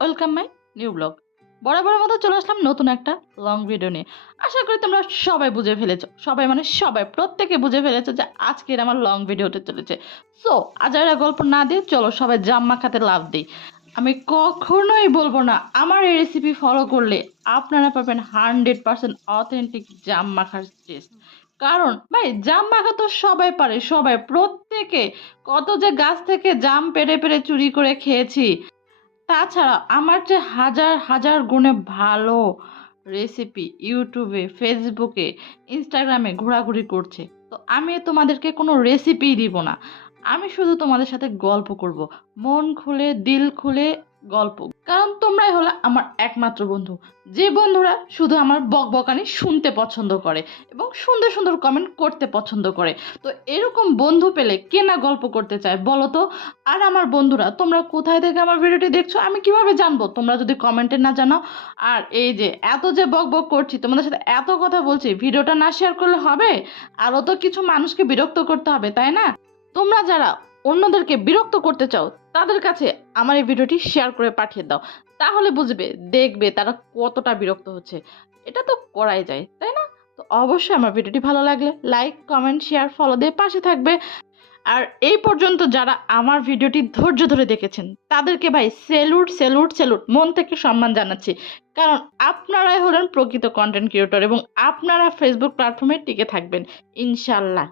Welcome my new blog. বরাবরের মতো চলে আসলাম নতুন একটা লং ভিডিও নিয়ে। আশা করি তোমরা সবাই বুঝে ফেলেছো, সবাই মানে সবাই প্রত্যেকে বুঝে ফেলেছো যে আজকের আমার লং ভিডিও হতে চলেছে। সো আজ আর গল্প না দিয়ে চলো সবাই জাম মাখাতে লাভ দিই। আমি কখনোই বলবো না আমার এই রেসিপি ফলো করলে আপনারা পাবেন 100% অথেন্টিক জাম মাখার টেস্ট। কারণ ভাই জাম মাখা তো সবাই পারে, সবাই প্রত্যেকে কত যে গাছ থেকে জাম পেড়ে পেড়ে চুরি করে খেয়েছি। তাছাড়া আমার যে হাজার হাজার গুণে ভালো রেসিপি ইউটিউবে, ফেসবুকে, ইনস্টাগ্রামে ঘোরাঘুরি করছে, তো আমি তোমাদেরকে কোনো রেসিপিই দিব না। আমি শুধু তোমাদের সাথে গল্প করব, মন খুলে দিল খুলে গল্প। কারণ তোমরাই হলো আমার একমাত্র বন্ধু, যে বন্ধুরা শুধু আমার বকবকানি শুনতে পছন্দ করে এবং সুন্দর সুন্দর কমেন্ট করতে পছন্দ করে। তো এরকম বন্ধু পেলে কে না গল্প করতে চায় বলো তো? আর আমার বন্ধুরা তোমরা কোথায় থেকে আমার ভিডিওটি দেখছো আমি কিভাবে জানবো তোমরা যদি কমেন্টে না জানাও? আর এই যে এত যে বক বক করছি, তোমাদের সাথে এত কথা বলছি, ভিডিওটা না শেয়ার করলে হবে? আরও তো কিছু মানুষকে বিরক্ত করতে হবে, তাই না? তোমরা যারা অন্যদেরকে বিরক্ত করতে চাও তাদের কাছে আমার এই ভিডিওটি শেয়ার করে পাঠিয়ে দাও, তাহলে বুঝবে, দেখবে তারা কতটা বিরক্ত হচ্ছে। এটা তো করাই যায়, তাই না? তো অবশ্যই আমার ভিডিওটি ভালো লাগলে লাইক, কমেন্ট, শেয়ার, ফলো দিয়ে পাশে থাকবে। আর এই পর্যন্ত যারা আমার ভিডিওটি ধৈর্য ধরে দেখেছেন তাদেরকে ভাই সেলুট সেলুট সেলুট, মন থেকে সম্মান জানাচ্ছি। কারণ আপনারাই হলেন প্রকৃত কন্টেন্ট ক্রিয়েটর এবং আপনারা ফেসবুক প্ল্যাটফর্মে টিকে থাকবেন ইনশাল্লাহ।